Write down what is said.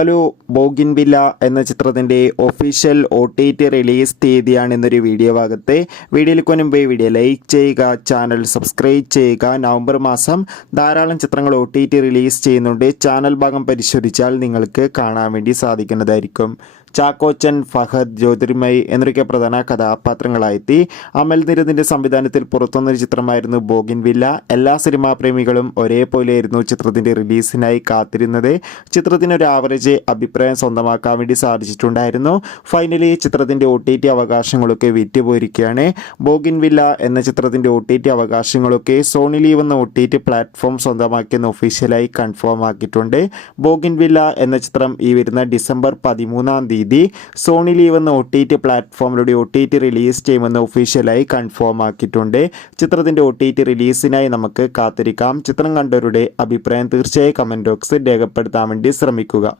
Hello, ബോഗിൻവില്ല എന്ന ചിത്രത്തിൻ്റെ official OTT release തീയതിയാണ് ഇന്നൊരു വീഡിയോ ഭാഗത്ത്. വീഡിയോയിലേക്ക് മുൻപേ വീഡിയോ ലൈക്ക് ചെയ്യുക, ചാനൽ സബ്സ്ക്രൈബ് ചെയ്യുക. നവംബർ മാസം ധാരാളം ചിത്രങ്ങൾ OTT റിലീസ് ചെയ്യുന്നുണ്ട്. ചാനൽ ഭാഗം പരിശോധിച്ചാൽ നിങ്ങൾക്ക് കാണാൻ വേണ്ടി സാധിക്കുന്നതായിരിക്കും. ചാക്കോച്ചൻ, ഫഹദ്, ജ്യോതിർമയി എന്നൊക്കെ പ്രധാന കഥാപാത്രങ്ങളായെത്തി. അമൽ നീരദിൻ്റെ സംവിധാനത്തിൽ പുറത്തുവന്നൊരു ചിത്രമായിരുന്നു ബോഗിൻവില്ല. എല്ലാ സിനിമാ പ്രേമികളും ഒരേപോലെയായിരുന്നു ചിത്രത്തിൻ്റെ റിലീസിനായി കാത്തിരുന്നത്. ചിത്രത്തിനൊരു ആവറേജ് അഭിപ്രായം സ്വന്തമാക്കാൻ വേണ്ടി സാധിച്ചിട്ടുണ്ടായിരുന്നു. ഫൈനലി ചിത്രത്തിൻ്റെ OTT അവകാശങ്ങളൊക്കെ വിറ്റുപോയിരിക്കുകയാണ്. ബോഗിൻവില്ല എന്ന ചിത്രത്തിൻ്റെ OTT അവകാശങ്ങളൊക്കെ സോണി ലീവ് എന്ന OTT പ്ലാറ്റ്ഫോം സ്വന്തമാക്കിയെന്ന് ഒഫീഷ്യലായി കൺഫേം ആക്കിയിട്ടുണ്ട്. ബോഗിൻവില്ല എന്ന ചിത്രം ഈ വരുന്ന ഡിസംബർ 13 സോണി ലീവ് എന്ന OTT പ്ലാറ്റ്ഫോമിലൂടെ OTT റിലീസ് ചെയ്യുമെന്ന് ഒഫീഷ്യലായി കൺഫേം ആക്കിയിട്ടുണ്ട്. ചിത്രത്തിൻ്റെ OTT റിലീസിനായി നമുക്ക് കാത്തിരിക്കാം. ചിത്രം കണ്ടവരുടെ അഭിപ്രായം തീർച്ചയായും കമൻറ്റ് ബോക്സിൽ രേഖപ്പെടുത്താൻ വേണ്ടി ശ്രമിക്കുക.